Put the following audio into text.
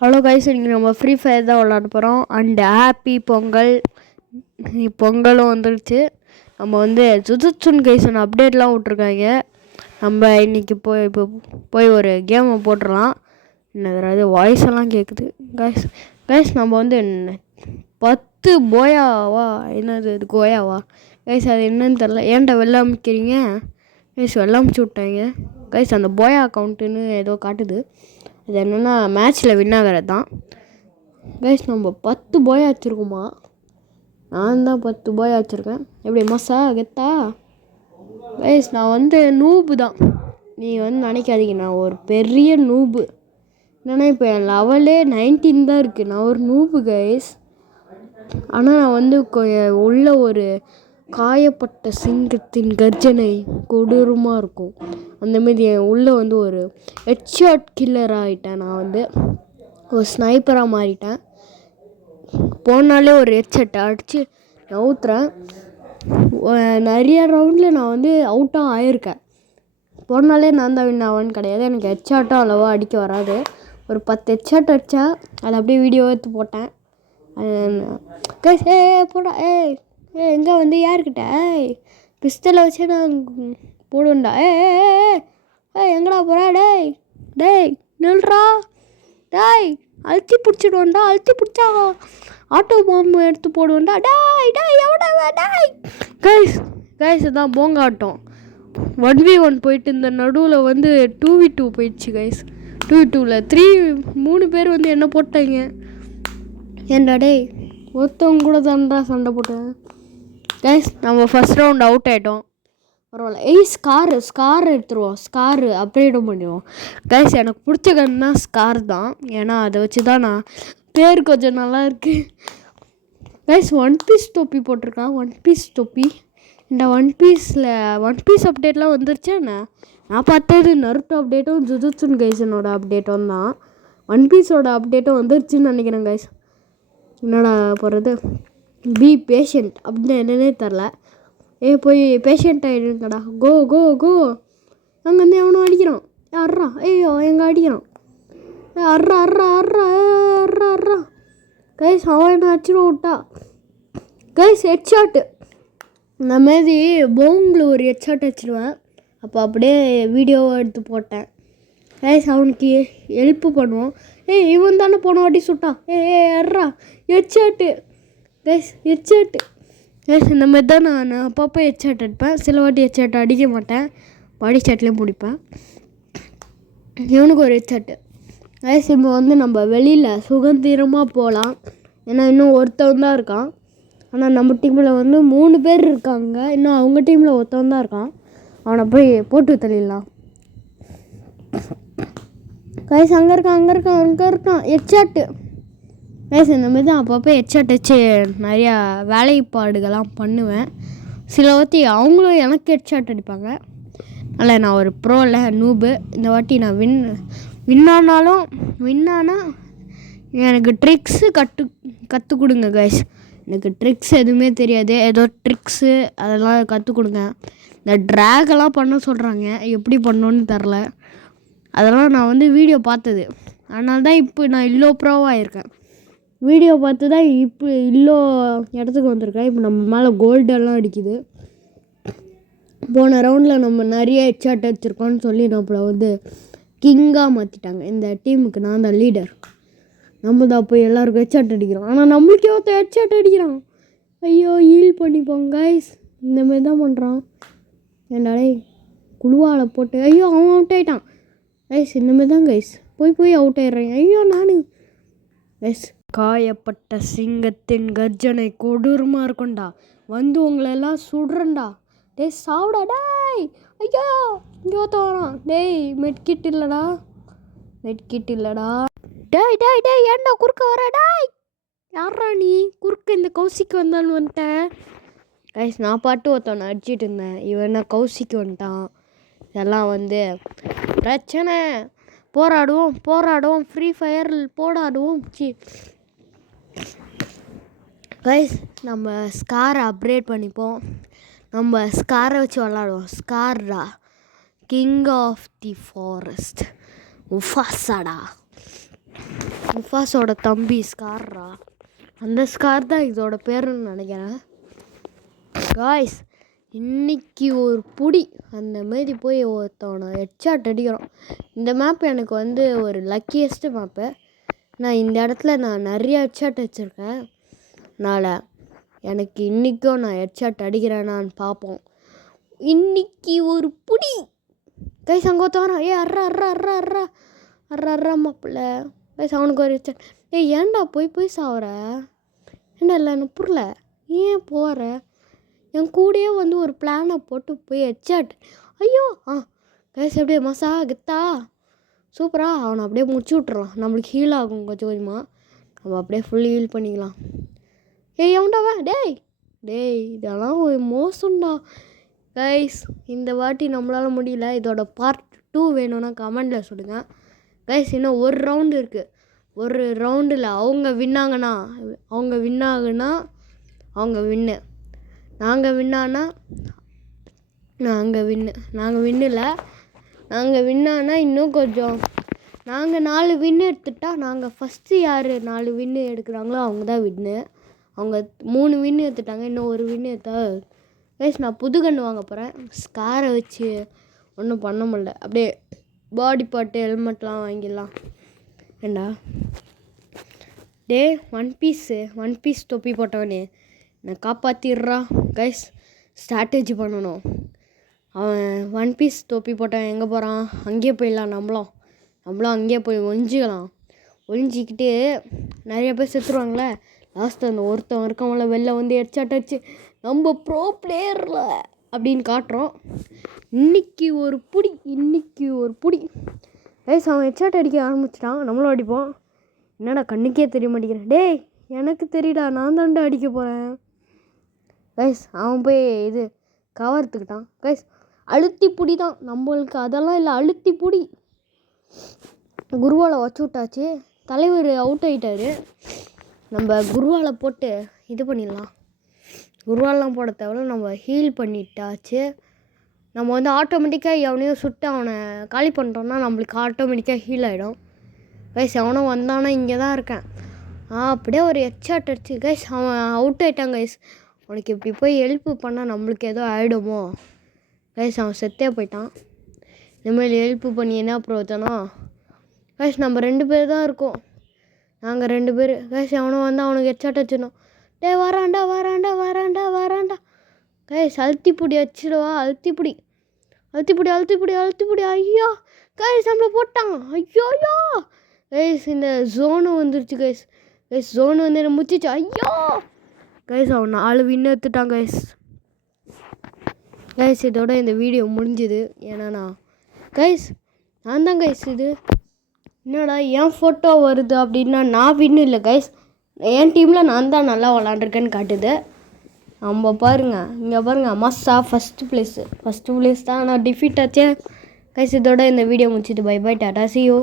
Hello guys, இன்றைக்கி நம்ம free fire தான் விளாட போகிறோம். And happy Pongal. பொங்கலும் வந்துடுச்சு. நம்ம வந்து ஜுஜுட்சுன் கைசன் அப்டேட்லாம் விட்ருக்காங்க. நம்ம இன்றைக்கி போய் ஒரு கேமை போட்டுடலாம். அதாவது வாய்ஸ் எல்லாம் கேட்குது. கைஸ் நம்ம வந்து 10 போயாவா என்னது இது கோயாவா கைஸ், அது என்னன்னு தெரில. ஏன்டா வெளில அமைக்கிறீங்க கைஸ்? வெளில அமுச்சு விட்டாங்க கைஸ். அந்த போயா அக்கௌண்ட்டுன்னு ஏதோ காட்டுது. அது என்னென்னா மேட்ச்சில் வின் ஆகிறது தான் கைஸ். நம்ம 10 போயா வச்சுருக்கோமா? நான் தான் 10 போயா வச்சுருக்கேன். எப்படி மசா கெத்தா கைஸ்? நான் வந்து நூபு தான். நீங்கள் வந்து நினைக்காதீங்க நான் ஒரு பெரிய நூபு. என்னென்னா இப்போ என் லெவலே 19 தான் இருக்குது. நான் ஒரு நூபு கைஸ். ஆனால் நான் வந்து உள்ள ஒரு காயப்பட்ட சிங்கத்தின் கர்ஜனை கொடூரமாக இருக்கும். அந்தமாரி என் உள்ளே வந்து ஒரு ஹெட்ஷாட் கில்லராக ஆகிட்டேன். நான் வந்து ஒரு ஸ்னைப்பராக மாறிட்டேன். போனாலே ஒரு ஹெட்ஷாட் அடித்து நவுத்துறேன். நிறைய ரவுண்டில் நான் வந்து அவுட்டாக ஆயிருக்கேன். போனாலே நான் தான் வின் ஆவேன்னு கிடையாது. எனக்கு ஹெட்ஷாட்டும் அவ்வளோவா அடிக்க வராது. ஒரு 10 ஹெட்ஷாட் அடித்தா அதை அப்படியே வீடியோ எடுத்து போட்டேன். போடா எங்கே வந்து யாருக்கிட்ட பிஸ்தலை வச்சு நான் போடுவேன்டா. எங்கடா போகிறா? டேய் நில்றா. அழுத்தி பிடிச்சிடுவேன்டா. அழுத்தி பிடிச்சா ஆட்டோ பாம்பு எடுத்து போடுவேன்டா. எவடா கைஸ் அதான் போங்க ஆட்டம் 1v1 போயிட்டு இந்த நடுவில் வந்து 2v2 போயிடுச்சு கைஸ். 2v2வில் 3 பேர் வந்து என்ன போட்டாங்க. ஏன்டா ஒருத்தவங்க கூட தான்டா சண்டை போட்டேன் கைஸ். நம்ம ஃபஸ்ட் ரவுண்ட் அவுட் ஆகிட்டோம். பரவாயில்ல. ஸ்கார் எடுத்துருவோம். ஸ்காரு அப்கிரேடும் பண்ணிடுவோம் கைஸ். எனக்கு பிடிச்ச கன்னா ஸ்கார் தான். ஏன்னா அதை வச்சு தான் நான் பேர் கொஞ்சம் நல்லா இருக்குது கைஸ். 1 பீஸ் தொப்பி போட்டிருக்கான். 1 பீஸ் தொப்பி. இந்த 1 பீஸ் அப்டேட்லாம் வந்துருச்சு. நான் பார்த்தது நருட்டோ அப்டேட்டும் ஜுஜுட்சுன் கைசனோட அப்டேட்டும் தான். 1 பீஸோட அப்டேட்டும் வந்துருச்சுன்னு நினைக்கிறேன் கைஸ். என்னடா போகிறது பி பேஷண்ட் அப்படின்னு என்னன்னே தெரில. போய் பேஷண்ட் ஆகிடுங்கடா. கோ அங்கேருந்து எவனும் அடிக்கிறான். அர்றா ஐயோ எங்கே அடிக்கிறான்? அர்றா கைஸ். அவன் என்ன அடிச்சிட விட்டா கைஸ். ஹெட்ஷாட்டு இந்த மாதிரி போங்கில் ஒரு ஹெட்ஷாட் வச்சுருவேன். அப்போ அப்படியே வீடியோவை எடுத்து போட்டேன் கைஸ். அவனுக்கு ஹெல்ப்பு பண்ணுவோம். இவன் தானே போன வாட்டி சுட்டான். அர்றா ஹெட்ஷாட்டு கைஸ். Headshot guys. இந்த மாதிரி தான் நான் அப்பப்போ ஹெட்ஷாட் அடிப்பேன். சில வாட்டி ஹெட்ஷாட் அடிக்க மாட்டேன். பாடி ஷாட்லேயும் பிடிப்பேன். இவனுக்கு ஒரு ஹெட்ஷாட்டு கைஸ். இப்போ வந்து நம்ம வெளியில் சுதந்திரமாக போகலாம். ஏன்னா இன்னும் ஒருத்தவன் தான் இருக்கான். ஆனால் நம்ம டீமில் வந்து 3 பேர் இருக்காங்க. இன்னும் அவங்க டீமில் ஒருத்தவன் தான் இருக்கான். அவனை போய் போட்டு தள்ளிடலாம் கைஸ். அங்கே இருக்கான் ஹெட்ஷாட்டு கைஸ். இந்த மாதிரி தான் அப்பப்போ ஹெட்ஷாட் வச்சு நிறையா வேலைப்பாடுகள்லாம் பண்ணுவேன். சில வாட்டி அவங்களும் எனக்கு ஹெட்ஷாட் அடிப்பாங்க. அதில் நான் ஒரு ப்ரோவில் நூபு. இந்த வாட்டி நான் வின்னானா எனக்கு ட்ரிக்ஸு கற்றுக் கொடுங்க கைஸ். எனக்கு ட்ரிக்ஸ் எதுவுமே தெரியாது. ஏதோ ட்ரிக்ஸு அதெல்லாம் கற்றுக் கொடுங்க. இந்த ட்ராகெல்லாம் பண்ண சொல்கிறாங்க. எப்படி பண்ணணுன்னு தெரில. அதெல்லாம் நான் வந்து வீடியோ பார்த்தது. அதனால தான் இப்போ நான் இவ்வளோ ப்ரோவாக இருக்கேன். வீடியோ பார்த்து தான் இப்போ இவ்வளோ இடத்துக்கு வந்திருக்கேன். இப்போ நம்ம மேலே கோல்டெல்லாம் அடிக்குது. போன ரவுண்டில் நம்ம நிறைய ஹெட்ஷாட் அடிச்சிருக்கோன்னு சொல்லி நம்மளை வந்து கிங்காக மாற்றிட்டாங்க. இந்த டீமுக்கு நான் தான் லீடர். நம்ம தான் போய் எல்லாருக்கும் ஹெட்ஷாட் அடிக்கிறோம். ஆனால் நம்மளுக்கே ஒருத்தர் ஹெட்ஷாட் அடிக்கிறான். ஐயோ ஹீல் பண்ணிப்போங்க கைஸ். இந்தமாரி தான் பண்ணுறான். ஏண்டாடே குழுவால் போட்டு ஐயோ அவன் அவுட் ஆகிட்டான் கைஸ். இந்தமாரி தான் கைஸ் போய் அவுட் ஆயிடுறேன். ஐயோ நான் கைஸ். காயப்பட்ட சிங்கத்தின் கர்ஜனை கொடூரமாக இருக்கும்டா. வந்து உங்களெல்லாம் சுடுறேன்டா. சாவுடா. ஐயோ இங்கே வரான். மெட்கிட் இல்லைடா. ஏன்டா குறுக்க வர? யாரா நீ குறுக்க? இந்த கௌசிக்கு வந்தான்னு வந்துட்டேன் கைஸ். நான் பாட்டு ஒருத்தவனை அடிச்சிட்டு இருந்தேன். இவன் கௌசிக்கு வந்துட்டான். இதெல்லாம் வந்து பிரச்சனை. போராடுவோம் ஃப்ரீ ஃபயரில் போராடுவோம் கைஸ். நம்ம ஸ்காரை அப்கிரேட் பண்ணிப்போம். நம்ம ஸ்காரை வச்சு விளாடுவோம். ஸ்கார்டா கிங் ஆஃப் தி ஃபாரஸ்ட் முஃபாசாடா. முஃபாஸோட தம்பி ஸ்கார்ரா, அந்த ஸ்கார் தான் இதோட பேருன்னு நினைக்கிறேன். காய்ஸ் இன்னைக்கு ஒரு புடி அந்த மாரி போய் ஒருத்தவனை ஹெட்ஷாட் அடிக்கிறோம். இந்த மேப் எனக்கு வந்து ஒரு லக்கியஸ்ட்டு மேப்பு. நான் இந்த இடத்துல நான் நிறைய ஹெட்ஷாட் வச்சுருக்கேன். அதனால் எனக்கு இன்றைக்கும் நான் ஹெட்ஷாட் அடிக்கிறேனான்னு பார்ப்போம். இன்னைக்கு ஒரு புடி கைஸ் அங்கே ஒருத்தவன் அர்றா அர்றா அர்றா அர்றா அர்றா அர்றா மாப்பிள்ள கைஸ் அவனுக்கு ஒரு ஹெட்ஷாட். ஏன்டா போய் சாவுற? ஏன்டா இல்லை எனக்கு புரியல, ஏன் போகிற? என் கூடயே வந்து ஒரு பிளானை போட்டு போய் ஹெட்ஷாட். ஐயோ கைஸ் அப்படியே மசா கெத்தா சூப்பராக அவனை அப்படியே முடிச்சு விட்றலாம். நம்மளுக்கு ஹீல் ஆகும் கொஞ்சம் கொஞ்சமாக, நம்ம அப்படியே ஃபுல் ஹீல் பண்ணிக்கலாம். எவன்டாவா டேய் இதெல்லாம் ஒரு மோசம்டா. கைஸ் இந்த வாட்டி நம்மளால் முடியல. இதோட பார்ட் 2 வேணும்னா கமெண்டில் சொல்லுங்கள். கைஸ் இன்னும் ஒரு ரவுண்டு இருக்குது. ஒரு ரவுண்டில் அவங்க வின்னாங்கன்னா அவங்க வின்னு, நாங்கள் வின்னானா நாங்கள் வின்னானா இன்னும் கொஞ்சம் நாங்கள் 4 வின்னு எடுத்துட்டா நாங்கள் ஃபஸ்ட்டு யார் 4 வின்னு எடுக்கிறாங்களோ அவங்க தான் வின்னு. அவங்க 3 வின்னு எடுத்துட்டாங்க, இன்னும் ஒரு வின்னு எடுத்தா. கைஸ் நான் புது கன்று வாங்க போகிறேன். ஸ்காரை வச்சு ஒன்றும் பண்ண முடியல. அப்படியே பாடி பார்ட்டு ஹெல்மெட்லாம் வாங்கிடலாம். ஏண்டா ஒன் பீஸ் தொப்பி போட்டவனே நான் காப்பாற்றிடுறா. கைஸ் ஸ்ட்ராட்டஜி பண்ணணும். அவன் 1 பீஸ் தொப்பி போட்டவன் எங்கே போகிறான்? அங்கேயே போயிடலாம். நம்மளும் அங்கேயே போய் ஒழிஞ்சிக்கிட்டு நிறைய பேர் செத்துருவாங்களே. லாஸ்ட்டு அந்த ஒருத்தன் இருக்கவங்கள வெளில வந்து ஹெட்ஷாட் அடிச்சு நம்ம ப்ரோ பிளேயரில் அப்படின்னு காட்டுறோம். இன்னைக்கு ஒரு புடி கைஸ் அவன் ஹெட்ஷாட் அடிக்க ஆரம்பிச்சிட்டான். நம்மளும் அடிப்போம். என்னடா கண்ணுக்கே தெரிய மாட்டேங்கிறேன். எனக்கு தெரியடா, நான் தாண்டா அடிக்க போகிறேன். கைஸ் அவன் போய் இது கவர்த்துக்கிட்டான். கைஸ் அழுத்தி புடி தான் நம்மளுக்கு, அதெல்லாம் இல்லை, அழுத்தி புடி. குருவாலை வச்சு விட்டாச்சு. தலைவர் அவுட் ஆகிட்டார். நம்ம குருவாலை போட்டு இது பண்ணிடலாம். குருவாலாம் போட தேவையில்ல, நம்ம ஹீல் பண்ணிட்டாச்சு. நம்ம வந்து ஆட்டோமேட்டிக்காக எவனையும் சுட்டு அவனை காலி பண்ணிட்டோம்னா நம்மளுக்கு ஆட்டோமேட்டிக்காக ஹீல் ஆகிடும். கைஸ் எவனும் வந்தானா இங்கே தான் இருக்கேன். அப்படியே ஒரு ஹெட்ஷாட் அடிச்சு கைஸ் அவன் அவுட் ஆகிட்டான். கைஸ் அவனுக்கு இப்படி போய் ஹெல்ப்பு பண்ணால் நம்மளுக்கு ஏதோ ஆகிடுமோ. கைஸ் அவன் செத்தே போயிட்டான். இனிமேல் ஹெல்ப்பு பண்ணி என்ன பிரயோஜனம்? கைஸ் நம்ம 2 பேர் தான் இருக்கோம். நாங்கள் 2 பேர். கைஸ் அவனும் வந்து அவனுக்கு ஹெட்ஷாட் வச்சிடணும். வராண்டா கைஸ் அழுத்திப்புடி வச்சிடுவா. அழுத்திப்புடி. ஐயோ கைஸ் நம்மளை போட்டான். ஐயோ கைஸ் இந்த ஜோனு வந்துருச்சு. கைஸ் ஜோனு வந்து என்ன முச்சிச்சு. ஐயோ கைஸ் அவன் 4 வின்னு எடுத்துட்டான். கைஸ் இதோட இந்த வீடியோ முடிஞ்சுது. ஏன்னா கைஸ் நான் தான் கைஸ் இது என்னடா என் ஃபோட்டோ வருது அப்படின்னா நான் வின்னு இல்லை கைஸ், என் டீமில் நான் தான் நல்லா விளாண்டுருக்கேன்னு காட்டுது. நம்ம பாருங்கள், இங்கே பாருங்கள், மஸ்ஸா ஃபஸ்ட்டு பிளேஸ் தான். நான் டிஃபீட் ஆச்சேன். கைஸ் இதோட இந்த வீடியோ முடிச்சுட்டு பை டாடா see you.